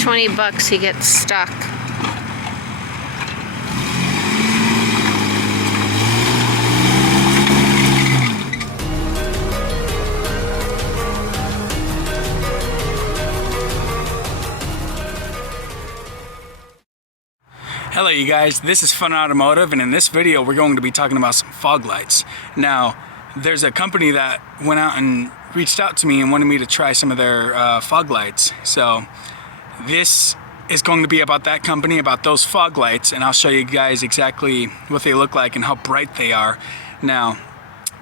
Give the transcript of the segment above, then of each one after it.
$20 he gets stuck. Hello you guys, this is Fun Automotive, and in this video we're going to be talking about some fog lights. Now, there's a company that went out and reached out to me and wanted me to try some of their fog lights. So this is going to be about that company, about those fog lights, and I'll show you guys exactly what they look like and how bright they are. Now,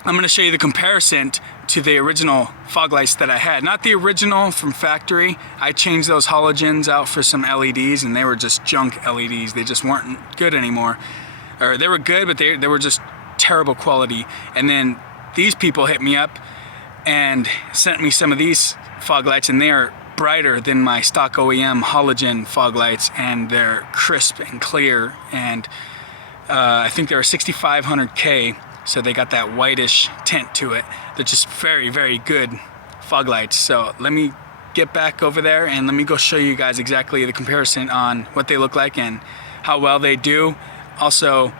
I'm going to show you the comparison to the original fog lights that I had. Not the original from factory. I changed those halogens out for some LEDs, and they were just junk LEDs. They just weren't good anymore. Or they were good, but they were just terrible quality. And then these people hit me up and sent me some of these fog lights, and they are brighter than my stock OEM halogen fog lights, and they're crisp and clear, and I think they're 6500K. So they got that whitish tint to it. They're just very, very good fog lights. So let me get back over there and let me go show you guys exactly the comparison on what they look like and how well they do. Also,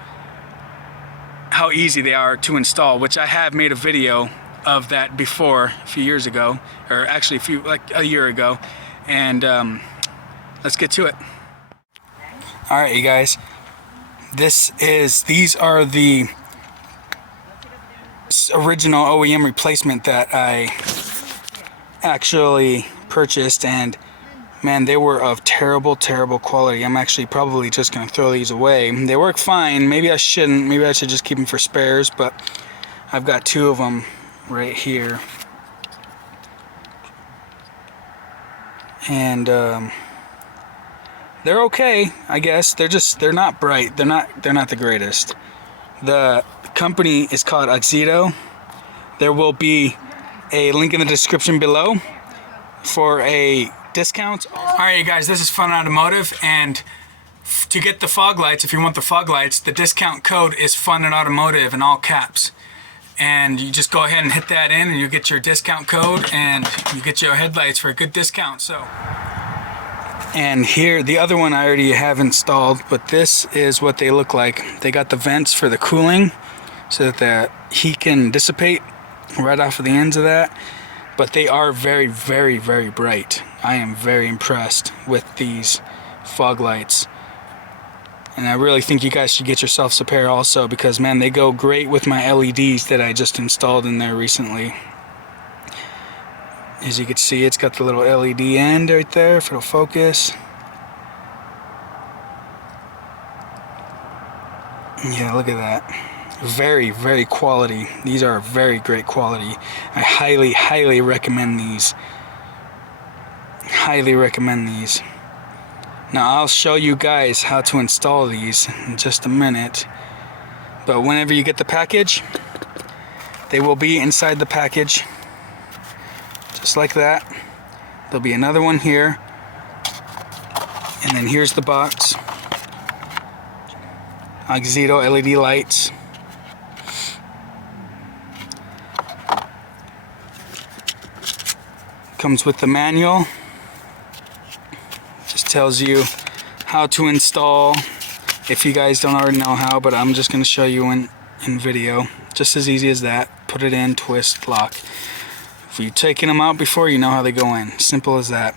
how easy they are to install, which I have made a video of that before a few years ago, or actually like a year ago. And let's get to it. All right, you guys. These are the original OEM replacement that I actually purchased, and man, they were of terrible quality. I'm actually probably just gonna throw these away. They work fine. Maybe I shouldn't. Maybe I should just keep them for spares, but I've got two of them right here, and they're okay, I guess. They're not bright. They're not the greatest. The company is called Automotive. There will be a link in the description below for a discount. Alright you guys, this is Fun Automotive, and to get the fog lights, if you want the fog lights, the discount code is Fun and Automotive in all caps. And you just go ahead and hit that in, and you get your discount code, and you get your headlights for a good discount. So, and here, the other one I already have installed, but this is what they look like. They got the vents for the cooling so that the heat can dissipate right off of the ends of that. But they are very bright. I am very impressed with these fog lights. And I really think you guys should get yourselves a pair also, because man, they go great with my LEDs that I just installed in there recently. As you can see, it's got the little LED end right there if it'll focus. Yeah, look at that. Very quality. These are very great quality. I highly recommend these. Highly recommend these. Now I'll show you guys how to install these in just a minute. But whenever you get the package, they will be inside the package. Just like that. There'll be another one here, and then here's the box. Automotive LED lights. Comes with the manual. Just tells you how to install, if you guys don't already know how, but I'm just going to show you in video. Just as easy as that. Put it in, twist, lock. If you've taken them out before, you know how they go in. Simple as that.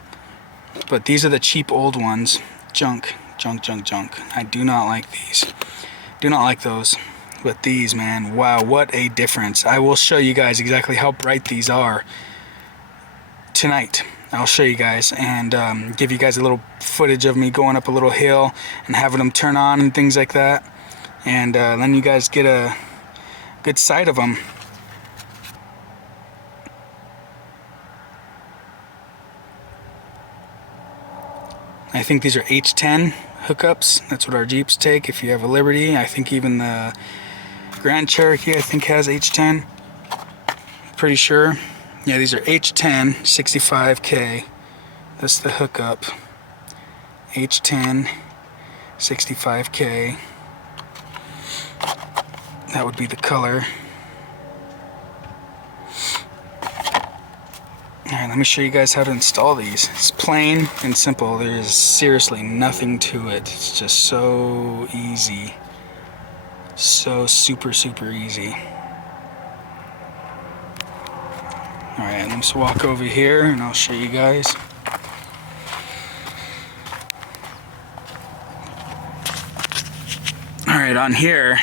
But these are the cheap old ones. Junk. I do not like these. Do not like those. But these, man, wow, what a difference. I will show you guys exactly how bright these are tonight. I'll show you guys and give you guys a little footage of me going up a little hill and having them turn on and things like that. And then you guys get a good sight of them. I think these are H10 hookups. That's what our Jeeps take. If you have a Liberty, I think even the Grand Cherokee I think has H10. Pretty sure. Yeah, these are H10 65K. That's the hookup. H10 65K. That would be the color. Alright, let me show you guys how to install these. It's plain and simple. There is seriously nothing to it. It's just so easy. So super easy. Alright, let me just walk over here and I'll show you guys. Alright, on here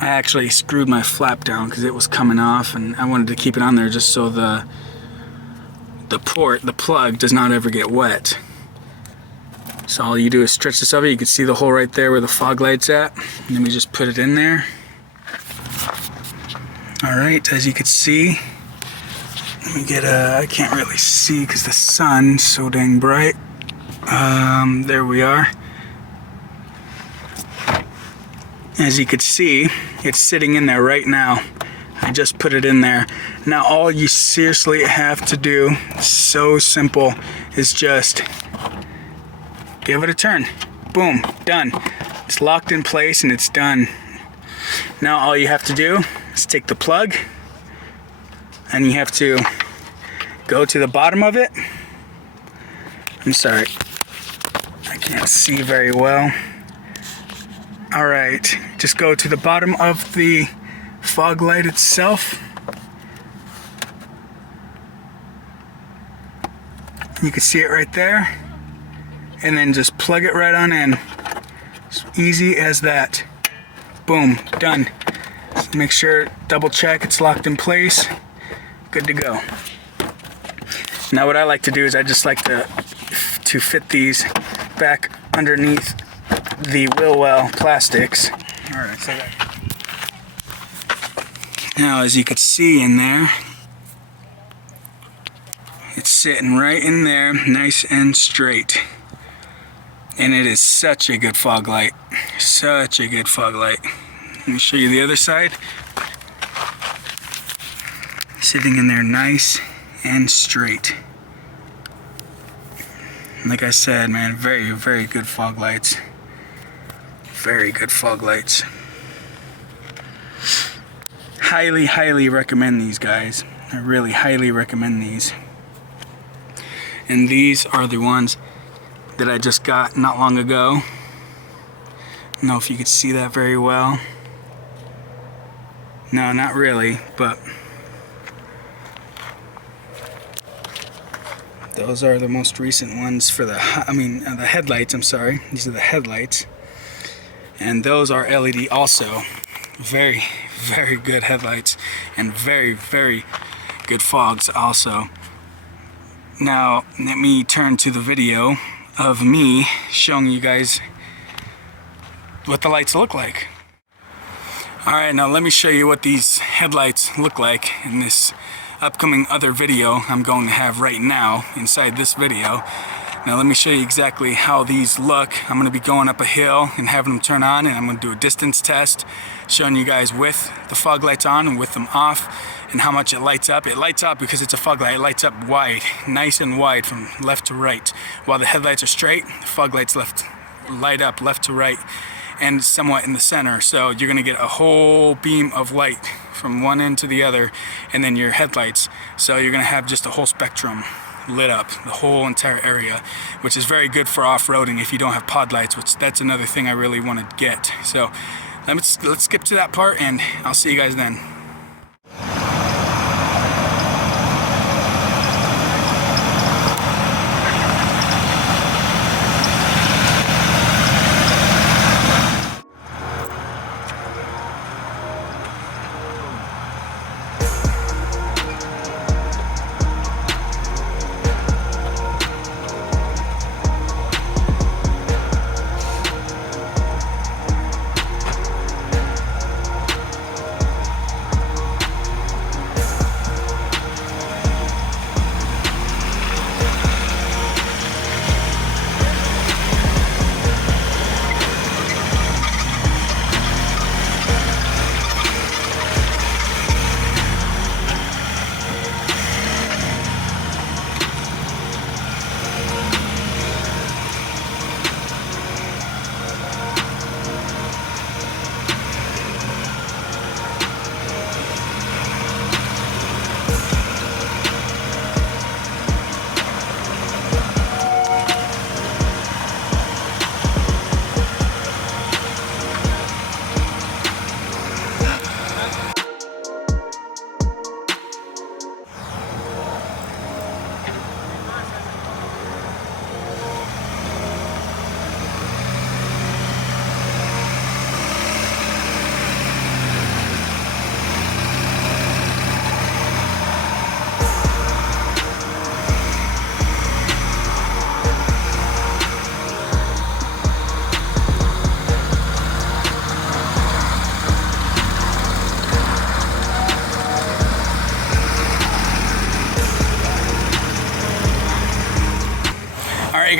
I actually screwed my flap down because it was coming off, and I wanted to keep it on there just so the plug does not ever get wet. So all you do is stretch this over. You can see the hole right there where the fog light's at. And then we just put it in there. Alright, as you can see, let me get I can't really see because the sun's so dang bright. There we are. As you can see, it's sitting in there right now. I just put it in there. Now all you seriously have to do, so simple, is just give it a turn. Boom, done. It's locked in place and it's done. Now all you have to do is take the plug and you have to go to the bottom of it. I'm sorry, I can't see very well. Alright, just go to the bottom of the fog light itself. You can see it right there. And then just plug it right on in. As easy as that. Boom, done. Make sure, double check it's locked in place. Good to go. Now what I like to do is I just like to fit these back underneath the wheel well plastics. Alright, so now as you can see in there, it's sitting right in there, nice and straight. And it is such a good fog light. Such a good fog light. Let me show you the other side. Sitting in there nice and straight. Like I said, man, very good fog lights. Very good fog lights. Highly recommend these, guys. I really highly recommend these. And these are the ones that I just got not long ago. I don't know if you could see that very well. No, not really, but those are the most recent ones for the headlights, I'm sorry. These are the headlights. And those are LED also. Very good headlights and very good fogs also. Now let me turn to the video of me showing you guys what the lights look like. Alright, now let me show you what these headlights look like in this upcoming other video I'm going to have right now inside this video. Now let me show you exactly how these look. I'm going to be going up a hill and having them turn on, and I'm going to do a distance test showing you guys with the fog lights on and with them off and how much it lights up. It lights up because it's a fog light. It lights up wide, nice and wide from left to right. While the headlights are straight, the fog lights light up left to right and somewhat in the center. So you're going to get a whole beam of light from one end to the other, and then your headlights. So you're going to have just a whole spectrum lit up, the whole entire area, which is very good for off-roading if you don't have pod lights, which that's another thing I really want to get. So let's skip to that part and I'll see you guys then.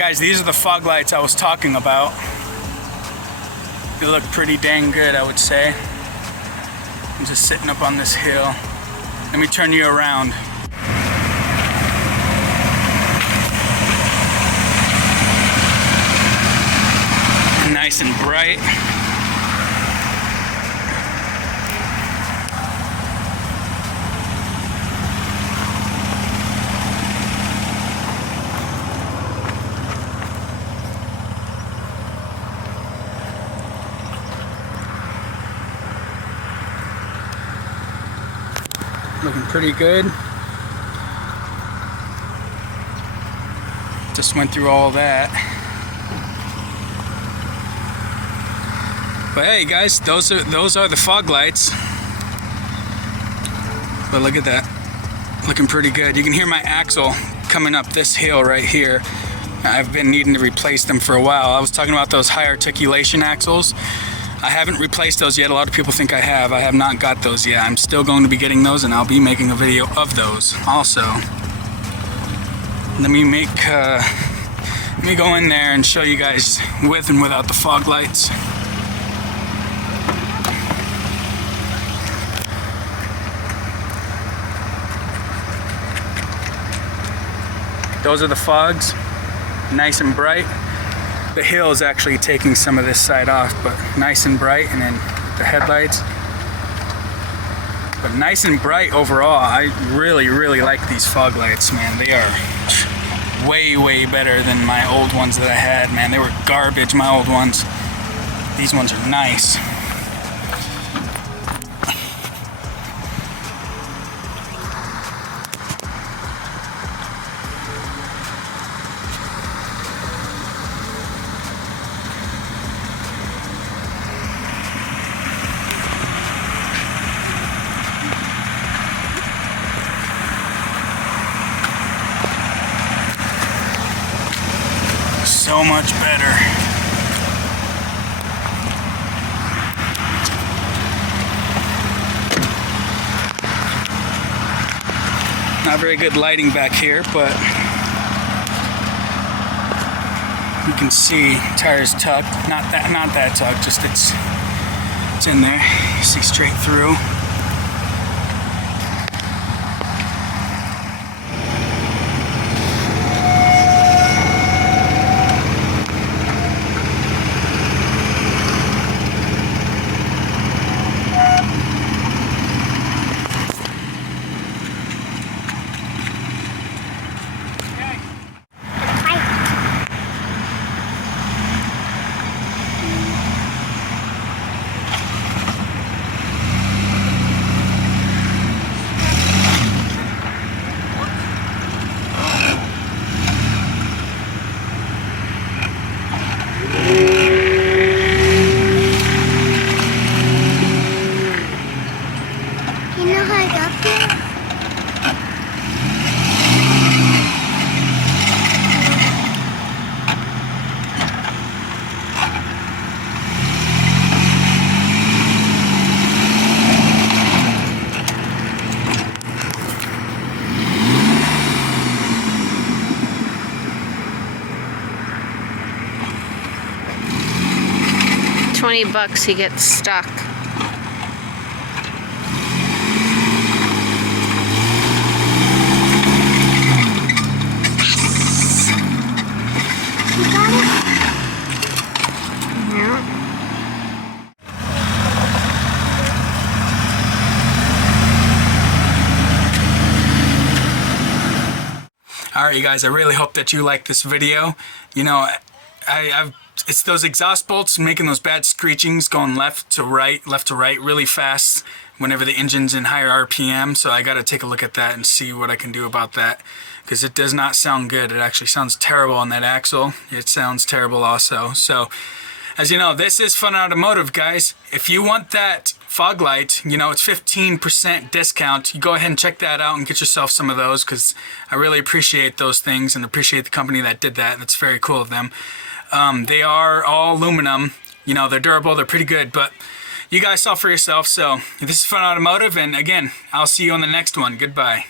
guys, these are the fog lights I was talking about. They look pretty dang good, I would say. I'm just sitting up on this hill. Let me turn you around. Nice and bright. Looking pretty good. Just went through all that. But hey guys, those are the fog lights. But look at that. Looking pretty good. You can hear my axle coming up this hill right here. I've been needing to replace them for a while. I was talking about those high articulation axles. I haven't replaced those yet. A lot of people think I have. I have not got those yet. I'm still going to be getting those, and I'll be making a video of those also. Let me go in there and show you guys with and without the fog lights. Those are the fogs, nice and bright. The hill is actually taking some of this side off, but nice and bright, and then the headlights. But nice and bright overall. I really like these fog lights, man. They are way better than my old ones that I had, man. They were garbage, my old ones. These ones are nice. So much better. Not very good lighting back here, but you can see tires tucked. Not that tucked, just it's in there. You see straight through. $20 he gets stuck. You got it? Yeah. Alright you guys, I really hope that you like this video. You know, it's those exhaust bolts making those bad screechings going left to right really fast whenever the engine's in higher RPM, so I gotta take a look at that and see what I can do about that, because it does not sound good. It actually sounds terrible on that axle. It sounds terrible also. So as you know, this is Fun Automotive, guys. If you want that fog light, you know, it's 15% discount. You go ahead and check that out and get yourself some of those, because I really appreciate those things and appreciate the company that did that. That's very cool of them. They are all aluminum. You know, they're durable, they're pretty good, but you guys saw for yourself. So this is Fun Automotive, and again, I'll see you on the next one. Goodbye.